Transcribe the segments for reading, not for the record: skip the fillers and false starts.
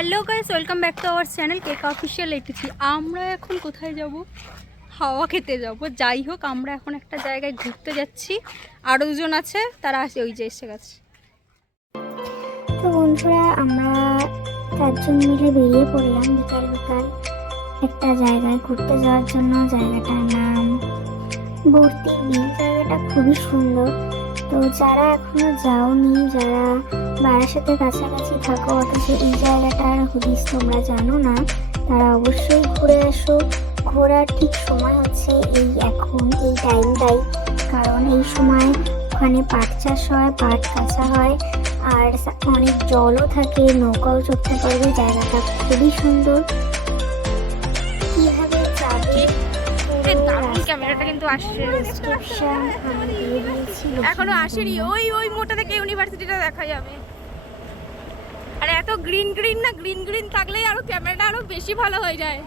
Hello guys, welcome back to our channel cake official ATC. আমরা এখন কোথায় যাব? হাওয়া খেতে যাব। যাই হোক, আমরা এখন একটা জায়গায় ঘুরতে যাচ্ছি। আরও দুজন আছে, তারা আসে, ওই যে এসে গেছে। তো বন্ধুরা, আমরা 4জন মিলে বেরিয়ে পড়লাম বিকাল বিকাল একটা জায়গায় ঘুরতে যাওয়ার জন্য। জায়গাটার নাম বর্তির বিল। জায়গাটা খুবই সুন্দর। তো যারা এখনো যাওনি, যারা বারাসাতের কাছাকাছি থাকো অথচ এই জায়গাটার হদিস তোমরা জানো না, তারা অবশ্যই ঘুরে আসো। ঘোরার ঠিক সময় হচ্ছে এখন এই টাইমটাই, কারণ এই সময় ওখানে পাট চাষ হয়, পাট কাঁচা হয়, আর অনেক জলও থাকে, নৌকাও চড়তে পারবে। জায়গাটা খুবই সুন্দর। কিভাবে যাবে ক্যামেরাটা কিন্তু আসছে, ডেসক্রিপশন আমি দিয়ে দিয়েছি। এখনো আসেনি। ওই ওই মোটা থেকে ইউনিভার্সিটিটা দেখা যাবে। আর এত গ্রিন গ্রিন না, গ্রিন গ্রিন থাকলেই আরো ক্যামেরাটা আরো বেশি ভালো হয়ে যায়।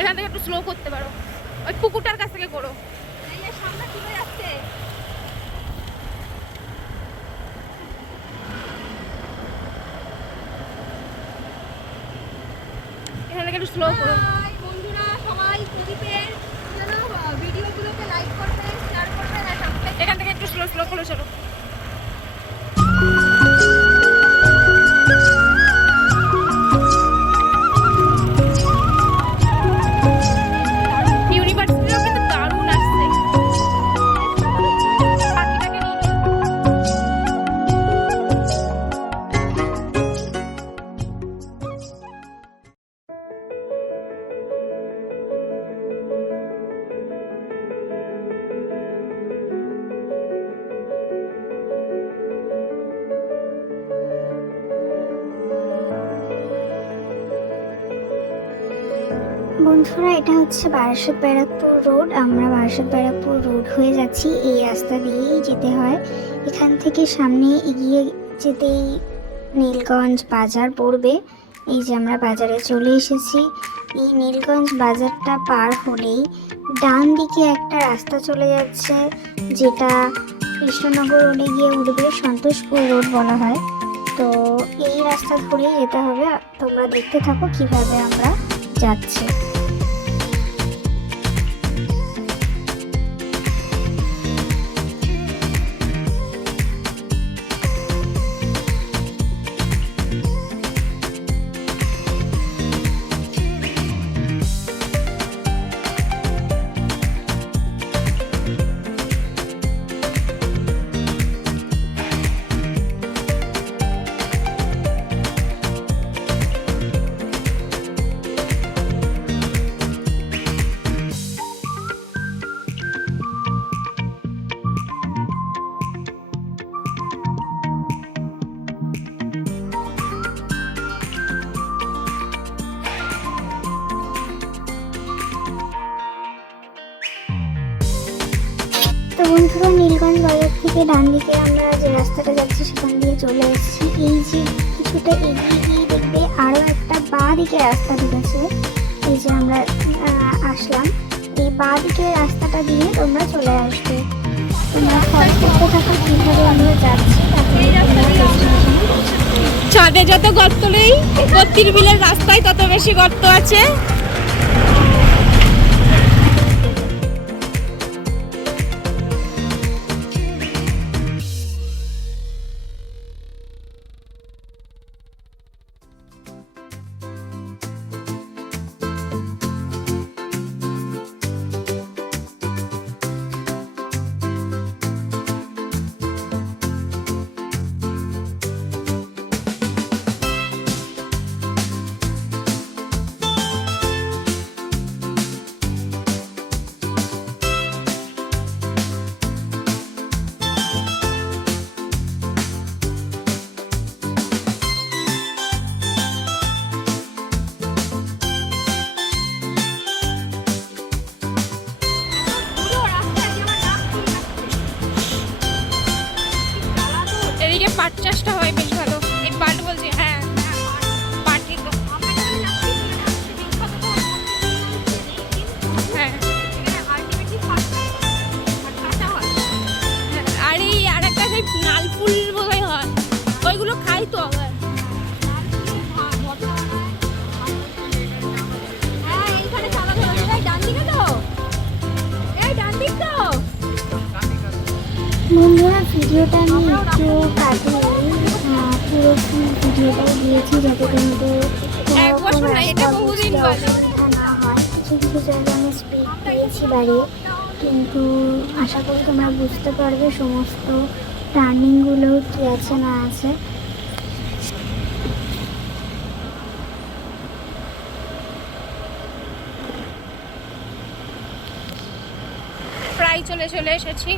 এখান থেকে একটু স্লো করতে পারো, ওই পুকুরটার কাছ থেকে করো। সামনে চলে যাচ্ছে। এখান থেকে একটু স্লো করো। বন্ধুরা সবাই প্রদীপের ভিডিওগুলোকে লাইক করবেন, শেয়ার করবেন, আর এখান থেকে একটু স্লো স্লো করে চলো। ইউনিভার্সিটিও কিন্তু দারুণ আসছে। পাখিটাকে নিয়ে নিই। বন্ধুরা, এটা হচ্ছে বারাসাত ব্যারাকপুর রোড। আমরা বারাসাত ব্যারাকপুর রোড হয়ে যাচ্ছি। এই রাস্তা দিয়েই যেতে হয়। এখান থেকে সামনে এগিয়ে যেতেই নীলগঞ্জ বাজার পড়বে। এই যে আমরা বাজারে চলে এসেছি। এই নীলগঞ্জ বাজারটা পার হলেই ডান দিকে একটা রাস্তা চলে যাচ্ছে, যেটা কৃষ্ণনগর রোডে গিয়ে উঠবে। সন্তোষপুর রোড বলা হয়। তো এই রাস্তা ধরেই যেতে হবে। তোমরা দেখতে থাকো কিভাবে আমরা যাচ্ছি। তো বন্ধুরা, নীলগঞ্জ বাজার থেকে ডান দিকে আমরা যে রাস্তাটা যাচ্ছি সেখান দিয়ে চলে এসেছি। এই যে কিছুটা এগিয়ে গিয়ে দেখবে আরও একটা বাঁ দিকে রাস্তা ঢুকেছে। এই যে আমরা আসলাম, এই বাঁ দিকের রাস্তাটা দিয়ে তোমরা চলে আসবে। তোমরা দেখতে থাকো কীভাবে আমরা যাচ্ছি। ছাদে যত গর্ত নেই, বত্তির বিলের রাস্তায় তত বেশি গর্ত আছে। নালফুল বোধহয় হয়, ওইগুলো খাই তো আবার। হ্যাঁ এইখানে চালা ধরেছে, এই ডান দিকে তো, এই ডান দিক তো। বন্ধুরা ভিডিওটা আমি একটু কাটিয়ে পুরো ভিডিওটাই দিয়েছি যাতে তোমাদের এক বছর না, এটা বহুদিন বাদে। অসুবিধা না হয়। কিছু কিছু জায়গায় আমি স্পিড দিয়েছি বাড়ি, কিন্তু আশা করি তোমরা বুঝতে পারবে সমস্ত টার্নিংগুলো কী আছে না আছে। প্রায় চলে এসেছি।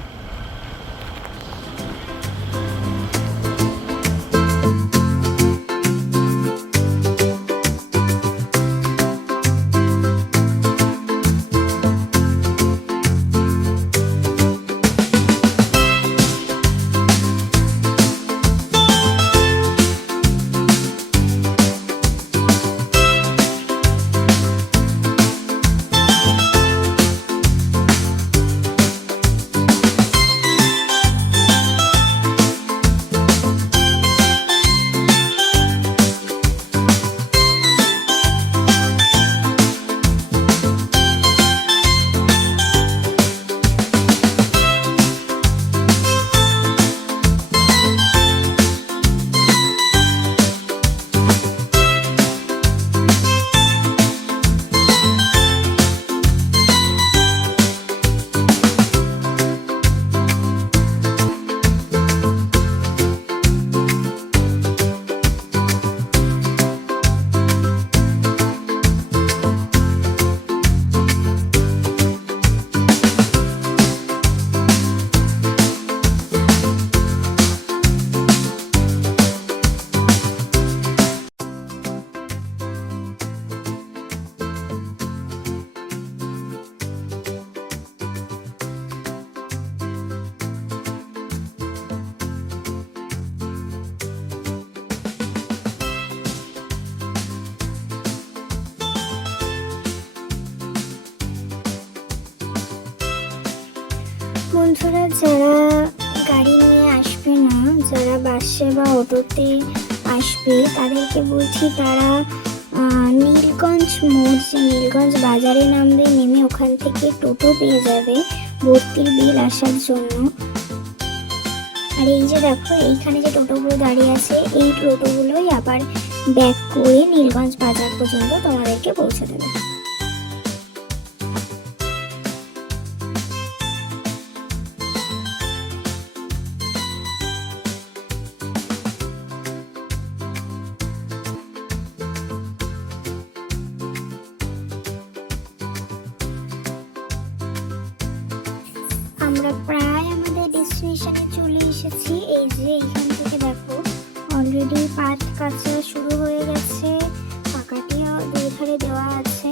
বন্ধুরা যারা গাড়ি নিয়ে আসবে না, যারা বাসে বা অটোতে আসবে তাদেরকে বলছি তারা নীলগঞ্জ মোড়, যে নীলগঞ্জ বাজারে নামবে, নেমে ওখান থেকে টোটো পেয়ে যাবে ভর্তির বিল আসার জন্য। আর এই যে দেখো এইখানে যে টোটোগুলো দাঁড়িয়ে আছে, এই টোটোগুলোই আবার ব্যাক করে নীলগঞ্জ বাজার পর্যন্ত তোমাদেরকে পৌঁছে দেবে। আমরা প্রায় আমাদের ডেস্টিনেশনে চলে এসেছি। এই যে এইখান থেকে দেখো অলরেডি পার্ক কাছে শুরু হয়ে গেছে, পাকাটিও দুই ধারে দেওয়া আছে,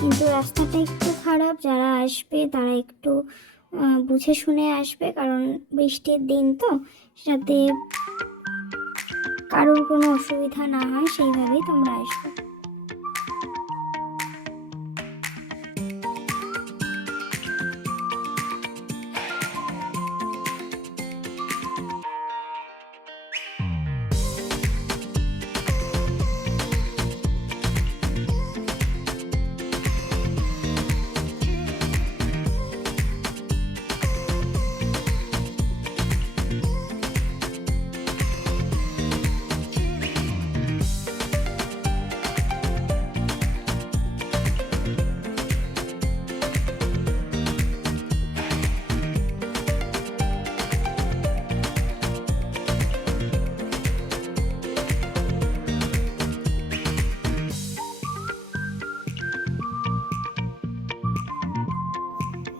কিন্তু রাস্তাটা একটু খারাপ। যারা আসবে তারা একটু বুঝে শুনে আসবে, কারণ বৃষ্টির দিন তো, যাতে কারোর কোনো অসুবিধা না হয় সেইভাবেই তোমরা আসবে।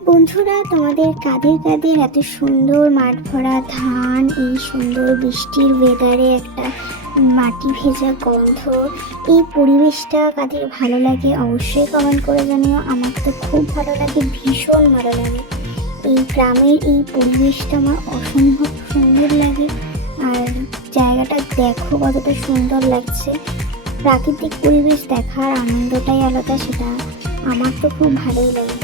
বন্ধুরা তোমাদের কাদের কাদের এত সুন্দর মাঠ ভরা ধান, এই সুন্দর বৃষ্টির ওয়েদারে একটা মাটি ভেজা গন্ধ, এই পরিবেশটা কাদের ভালো লাগে অবশ্যই কমেন্ট করে জানিও। আমার তো খুব ভালো লাগে, ভীষণ ভালো লাগে। এই গ্রামের এই পরিবেশটা আমার অসম্ভব সুন্দর লাগে। আর জায়গাটা দেখো কতটা সুন্দর লাগছে। প্রাকৃতিক পরিবেশ দেখার আনন্দটাই আলাদা, সেটা আমার তো খুব ভালোই লাগে।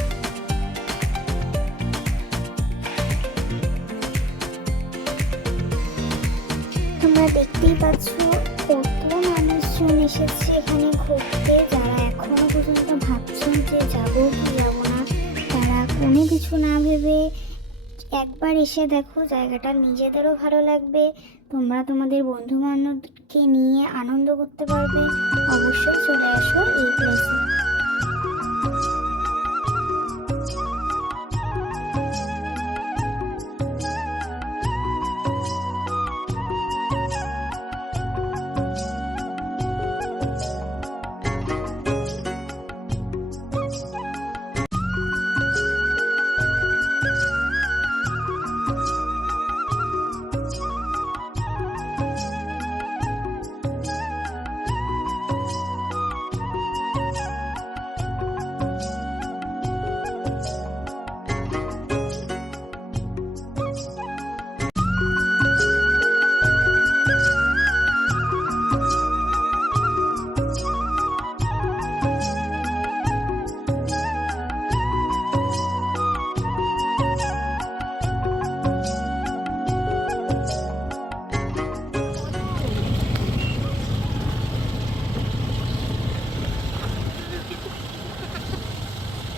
তোমরা দেখতেই পাচ্ছ কত মানুষজন এসেছে এখানে ঘুরতে। যারা এখনো পর্যন্ত ভাবছেন যে যাবো কি যাবো না, তারা কোনো কিছু না ভেবে একবার এসে দেখো, জায়গাটা নিজেদেরও ভালো লাগবে, তোমরা তোমাদের বন্ধু বান্ধবকে নিয়ে আনন্দ করতে পারবে। অবশ্যই চলে আসো এই প্লেসে।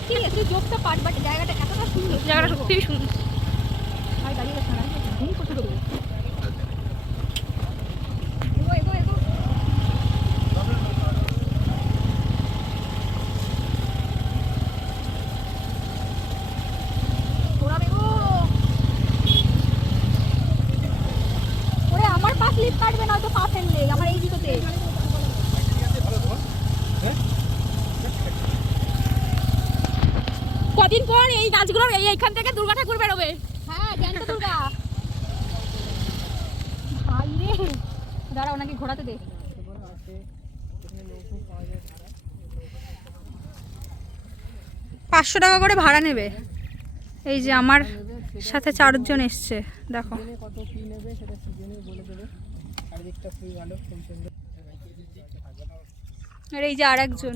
ঠিক আছে, জোকটা পাট, বাট জায়গাটা এতটা সুন্দর, জায়গাটা সত্যিই সুন্দর। আর দাঁড়িয়ে গেছে না, ঘুম করতে দেবো। এগো এগো এগো। ওরা এগো। ওরে আমার পা স্লিপ কাটবে না, তো পা ফেললে আমার এই দিকতে। কদিন পর এই গাছগুলো এইখান থেকে দুর্গা ঠাকুর বেরোবে। হ্যাঁ, জ্যান্ত দুর্গা। ভাই রে, দাঁড়া ওনাকে ঘোরাতে দে। 500 টাকা করে ভাড়া নেবে। এই যে আমার সাথে 4 জন এসছে, দেখো। কত কি নেবে সেটা সিজনে বলে দেবে। চারিদিকটা খুবই ভালো, খুব সুন্দর। আর এই যে আরেকজন,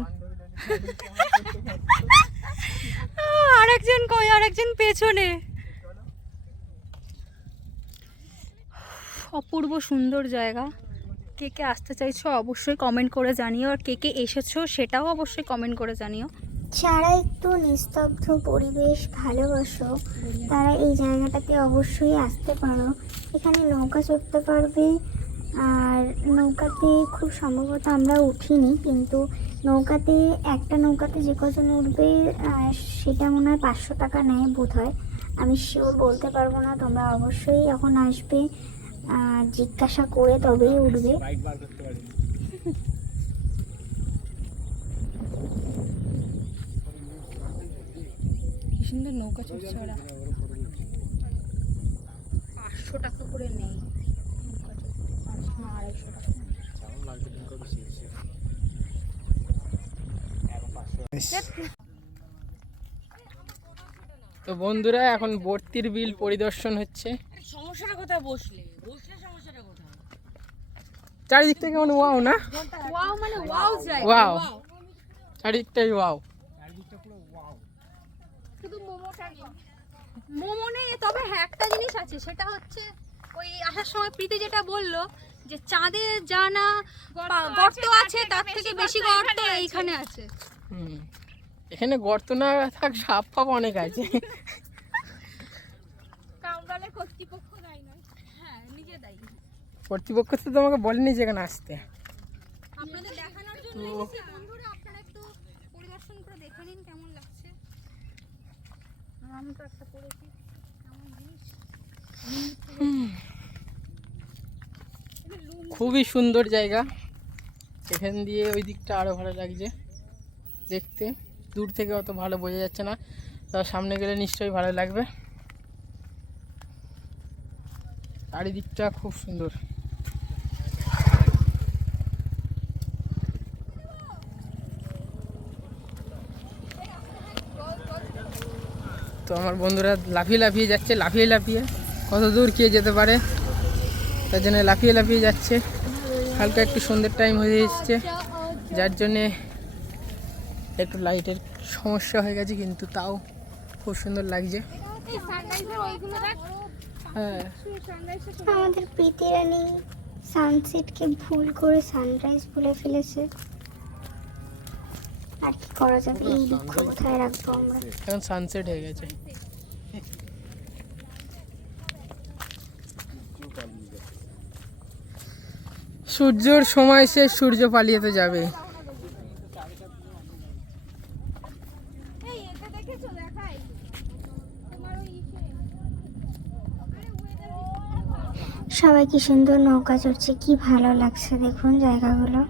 আরেকজন কই, আরেকজন পেছনে। অপূর্ব সুন্দর জায়গা। কে কে আসতে চাইছো অবশ্যই কমেন্ট করে জানিও, আর কে কে এসেছো সেটাও অবশ্যই কমেন্ট করে জানিও। যারা একটু নিস্তব্ধ পরিবেশ ভালোবাসো, তারা এই জায়গাটাতে অবশ্যই আসতে পারো। এখানে নৌকা চড়তে পারবে, আর নৌকাতে খুব সম্ভবত আমরা উঠিনি, কিন্তু নৌকাতে একটা নৌকাতে যে কজন উঠবে সেটা মনে হয় 500 টাকা নেয় বোধ হয়, আমি শিওর বলতে পারবো না। তোমরা অবশ্যই যখন আসবে জিজ্ঞাসা করে তবেই উঠবে। বাইক বার করতে পারি। কি সুন্দর নৌকা চড়ছে ওরা। 500 টাকা করে নেই, 250 টাকা। তো বন্ধুরা, এখন বর্তির বিল পরিদর্শন হচ্ছে। সমস্যাটা কোথায়? বসলে সমস্যাটা কোথায়? চারিদিকটা কেমন ওয়াও না? ওয়াও মানে ওয়াও জায়গা। ওয়াও, চারিদিকটাই ওয়াও। শুধু মোমোটা নেই, মোমো নেই। তবে হ্যাঁ, একটা জিনিস আছে, সেটা হচ্ছে ওই আসার সময় প্রীতি যেটা বললো যে চাঁদে জানা গর্ত আছে, তার থেকে বেশি গর্ত এইখানে আছে। এখানে গর্ত না থাক, সাপ ফাপ অনেক আছে। কাউন্টারে কর্তৃপক্ষ দায়ী নয়, হ্যাঁ নিজে দায়ী। কর্তৃপক্ষ তো তোমাকে বলেনি যেখানে আসতে। আপনাদের দেখানোর জন্য এসেছি বন্ধুরা, আপনারা একটু পরিদর্শন করে দেখে নিন কেমন লাগছে। আমি তো একটা করেছি, কেমন জিনিস। খুবই সুন্দর জায়গা। এখান দিয়ে ওই দিকটা আরো ভালো লাগছে দেখতে। দূর থেকে অত ভালো বোঝা যাচ্ছে না, তার সামনে গেলে নিশ্চয়ই ভালো লাগবে। চারিদিকটা খুব সুন্দর। তো আমার বন্ধুরা লাফিয়ে লাফিয়ে যাচ্ছে, লাফিয়ে লাফিয়ে কত দূর কে যেতে পারে তার জন্য লাফিয়ে লাফিয়ে যাচ্ছে। হালকা একটু সন্ধ্যের টাইম হয়ে এসছে, যার জন্যে একটু লাইটের সমস্যা হয়ে গেছে, কিন্তু তাও খুব সুন্দর লাগছে। আমাদের প্রীতি রানী সানসেটকে ভুল করে সানরাইজ বলে ফেলেছে। আর কি করা যাবে, এই দুঃখ কোথায় রাখবো আমরা। এখন সানসেট হয়ে গেছে। সূর্যর সময় শেষ, সূর্য পালিয়ে তো যাবে। সবাই কি সুন্দর নৌকা চড়ছে, কি ভালো লাগছে দেখুন জায়গাগুলো।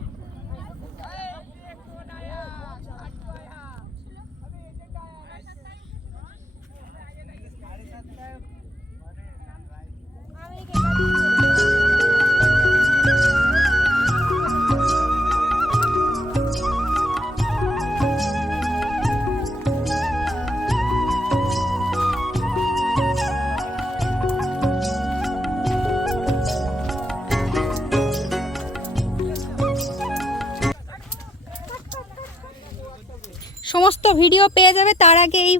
সমস্ত ভিডিও পেয়ে যাবে, তার আগে এই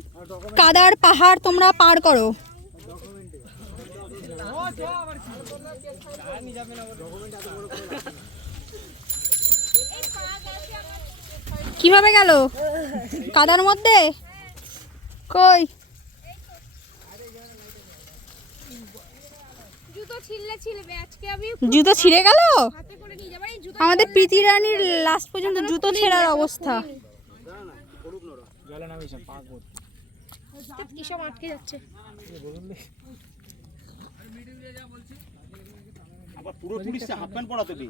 কাদার পাহাড় তোমরা পার করো। কিভাবে গেল কাদার মধ্যে? কই জুতো ছিঁড়ে গেল? আমাদের প্রীতি রানীর লাস্ট পর্যন্ত জুতো ছেঁড়ার অবস্থা। কিসব আটকে যাচ্ছে। আবার পুরো টুরিস্ট হাফ প্যান্ট পরাতে দি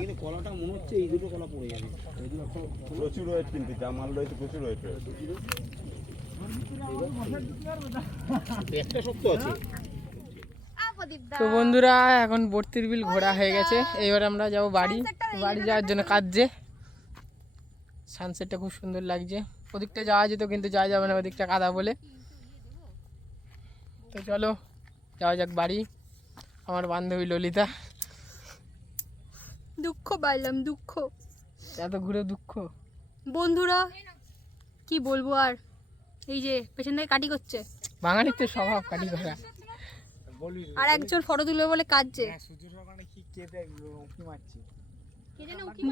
কিন্তু কলাটা মনে হচ্ছে এই দুটো কলা পড়ে যাবে। প্রচুর ওয়েট, কিন্তু যা মাল রয়েছে প্রচুর ওয়েট রয়েছে। একটা শক্ত আছে। তো বন্ধুরা, এখন বর্তির বিল ঘোরা হয়ে গেছে। এইবার আমরা যাবো বাড়ি। বাড়ি যাওয়ার জন্য কাঁদছে। সানসেটটা খুব সুন্দর লাগছে। ওদিকটা যাওয়া যেত, কিন্তু যাওয়া যাবে না, ওদিকটা কাদা বলে। তো চলো যাওয়া যাক বাড়ি। আমার বান্ধবী ললিতা। দুঃখ পাইলাম, দুঃখ, এত ঘুরে দুঃখ। বন্ধুরা কি বলবো আর। এই যে পেছন থেকে কাটি করছে, বাঙালির তো স্বভাব কাটি করা। আর একজন ফটো তুলবে বলে কাঁদছে।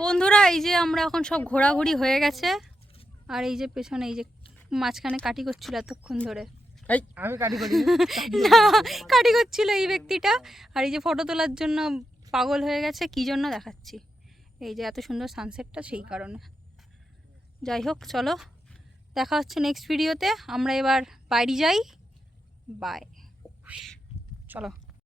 বন্ধুরা এই যে আমরা এখন সব ঘোরাঘুরি হয়ে গেছে, আর এই যে পেছনে এই যে মাঝখানে কাটি করছিল এতক্ষণ ধরে। এই আমি কাটি করি না, কাটি করছিল এই ব্যক্তিটা। আর এই যে ফটো তোলার জন্য পাগল হয়ে গেছে, কি জন্য দেখাচ্ছি। এই যে এত সুন্দর সানসেটটা, সেই কারণে। যাই হোক, চলো দেখা হচ্ছে নেক্সট ভিডিওতে। আমরা এবার বাড়ি যাই। বাই, চলো।